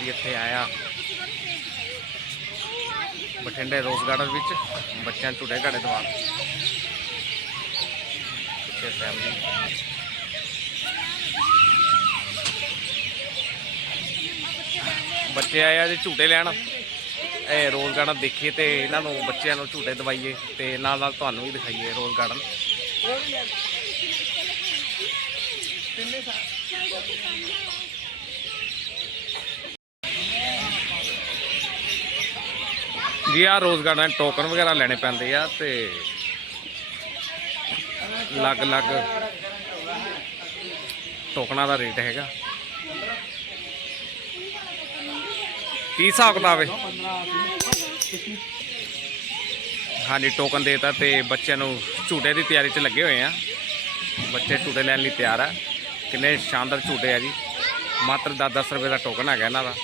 ਵਾਰੀ ਇੱਥੇ ਆਇਆ। ਬਠਿੰਡੇ ਰੋਜ਼ ਗਾਰਡਨ ਵਿੱਚ, ਬੱਚਿਆਂ ਨੂੰ ਝੂਟੇ ਘਾੜੇ ਦਵਾ ਪਿੱਛੇ ਫੈਮਿਲੀ ਬੱਚੇ ਆਏ ਆ ਜੀ ਝੂਟੇ ਲੈਣ। ਇਹ ਰੋਜ਼ ਗਾਰਡਨ ਦੇਖੀਏ ਤੇ ਇਹਨਾਂ ਨੂੰ ਬੱਚਿਆਂ ਨੂੰ ਝੂਟੇ ਦਵਾਈਏ ਤੇ ਨਾਲ ਨਾਲ ਤੁਹਾਨੂੰ ਵੀ ਦਿਖਾਈਏ ਰੋਜ਼ ਗਾਰਡਨ। ਜੀ ਆ ਰੋਜ਼ ਗਾਰਡਨ ਟੋਕਨ ਵਗੈਰਾ ਲੈਣੇ ਪੈਂਦੇ ਆ ਤੇ ਲੱਗ ਲੱਗ ਟੋਕਨਾਂ ਦਾ ਰੇਟ ਹੈਗਾ। ਕੀ ਹਿਸਾਬ ਕਿਤਾਬ ਹੈ ਹਾਂਜੀ ਟੋਕਨ ਦੇਤਾ ਤੇ ਬੱਚਿਆਂ ਨੂੰ ਝੂਟੇ ਦੀ ਤਿਆਰੀ 'ਚ ਲੱਗੇ ਹੋਏ ਆ। ਬੱਚੇ ਝੂਟੇ ਲੈਣ ਲਈ ਤਿਆਰ ਆ। ਕਿੰਨੇ ਸ਼ਾਨਦਾਰ ਝੂਟੇ ਆ ਜੀ। ਮਾਤਰ 10-10 ਰੁਪਏ ਦਾ ਟੋਕਨ ਹੈਗਾ ਇਹਨਾਂ ਦਾ।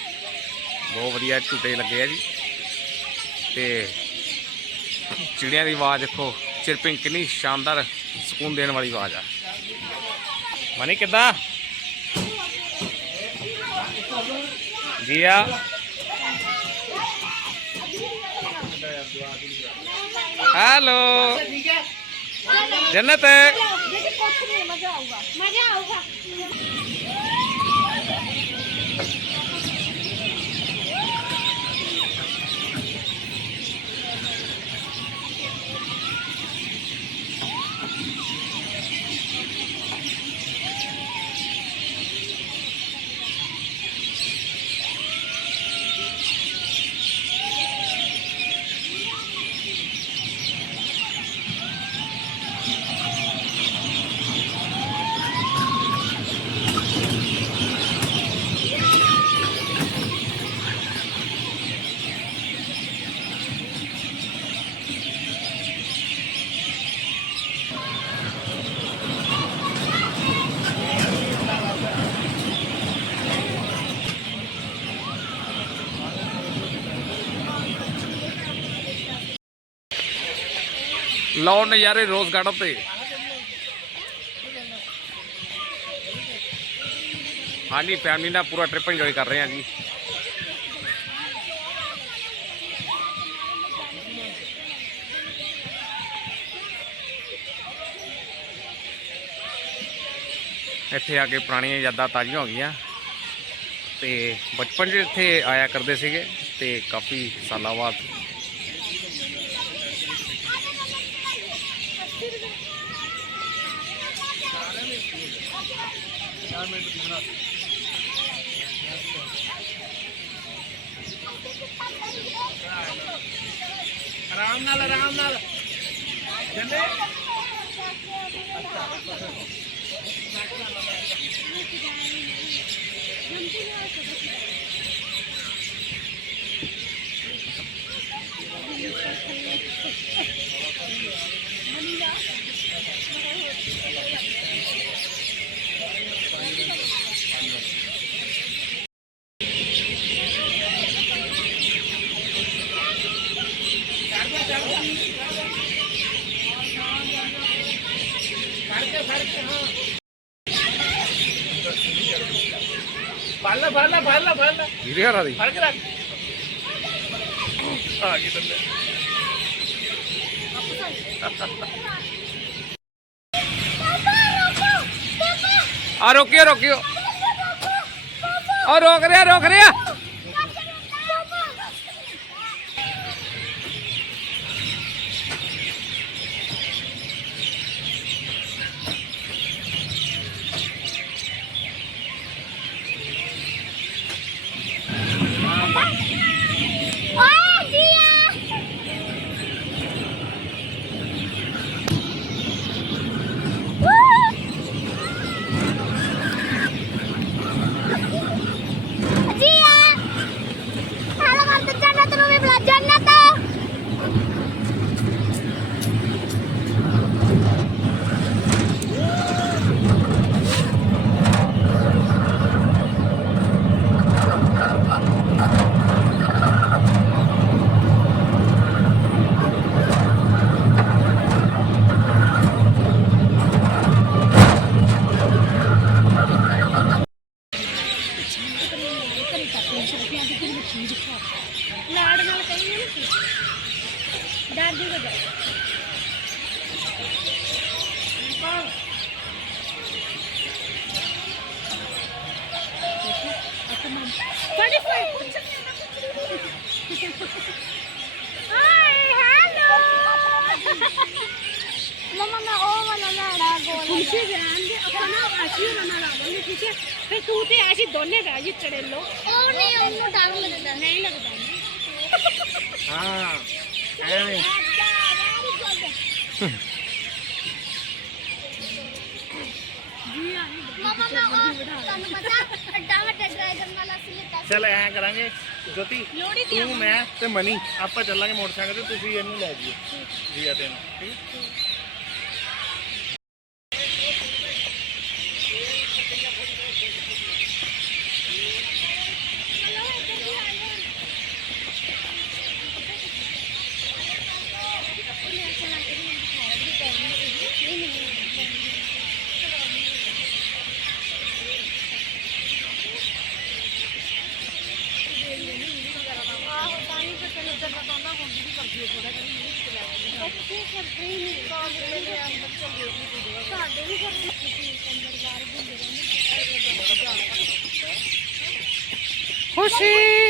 ਬਹੁਤ ਵਧੀਆ ਝੂਟੇ ਲੱਗੇ ਆ ਜੀ। ਤੇ ਚਿੜੀਆਂ ਦੀ ਆਵਾਜ਼ ਦੇਖੋ ਚਿਰਪਿੰਗ ਕਿੰਨੀ ਸ਼ਾਨਦਾਰ ਸਕੂਨ ਦੇਣ ਵਾਲੀ ਆਵਾਜ਼ ਆ। ਮਨੀ ਕਿੱਦਾਂ? ਜੀ ਆ। ਹੈਲੋ। ਜੰਨਤ। ਮਜ਼ਾ ਆਊਗਾ। ਮਜ਼ਾ ਆਊਗਾ। ਲਓ ਨਜ਼ਾਰੇ ਰੋਜ਼ ਗਾਰਡਨ ਤੇ। ਹਾਂਜੀ ਫੈਮਿਲੀ ਨਾਲ ਪੂਰਾ ਟ੍ਰਿਪ ਇੰਜੋਏ ਕਰ ਰਹੇ ਹਾਂ ਜੀ। ਇੱਥੇ ਆ ਕੇ ਪੁਰਾਣੀਆਂ ਯਾਦਾਂ ਤਾਜ਼ੀਆਂ ਹੋ ਗਈਆਂ। ਤੇ ਬਚਪਨ 'ਚ ਇੱਥੇ ਆਇਆ ਕਰਦੇ ਸੀਗੇ ਤੇ ਕਾਫੀ ਸਾਲਾਂ ਬਾਅਦ ਆਰਾਮ ਨਾਲ ਆਰਾਮ ਨਾਲ ਜੰਦੇ ਫੜ ਫੜ ਲੈ ਫੜ ਲੈ ਫੜ ਲੈ ਫੜ ਲੈ। ਵੀਰੇ ਘਰਾਂ ਦੀ। ਫੜ ਕੇ ਰੱਖ। ਆ ਗਈ ਤੰਨੇ ਆ ਰੋਕਿਓ ਰੋਕਿਓ। ਆ ਰੋਕ ਰਿਹਾ ਰੋਕ ਰਿਹਾ। ਲਾੜ ਨਾਲ ਕਹੀ ਨਾ ਡਰ ਦੀ ਵਜ੍ਹਾ ਬੜੀ ਫੜ ਹਾਏ ਹੈਲੋ ਮਮਾ ਮੈਂ ਉਹ ਵਾਲਾ ਲਾੜਾ ਦੇ ਆਪਾਂ ਨਾ ਆਸ਼ੀ ਉਹਨਾਂ ਨਾਲ ਆਵਾਂਗੇ ਠੀਕ ਹੈ? ਫਿਰ ਤੂੰ ਤੇ ਆਸ਼ੀ ਦੋਨੇ ਬਹਿ ਜੀ ਚੜੇਲੋ ਉਹ ਨਹੀਂ ਉਹਨੂੰ ਡਰ ਲੱਗਦਾ ਨਹੀਂ ਲੱਗਦਾ। ਹਾਂ ਐਵੇਂ। ਮਮਾ ਮੈਂ ਉਹ ਤੁਹਾਨੂੰ ਪਤਾ ਅੱਡਾ ਵੱਡਾ ਡਰੈਗਨ ਵਾਲਾ ਸੀ ਲਿੱਤਾ ਸੀ ਚਲ ਐਂ ਕਰਾਂਗੇ ਜੋਤੀ ਤੂੰ ਮੈਂ ਤੇ ਮਨੀ ਆਪਾਂ ਚੱਲਾਂਗੇ ਮੋਟਰਸਾਈਕਲ ਤੇ ਤੁਸੀਂ ਇਹਨੂੰ ਲੈ ਜਿਓ। ਜੀ ਆ ਤੈਨੂੰ ਠੀਕ? ਖੁਸ਼ੀ।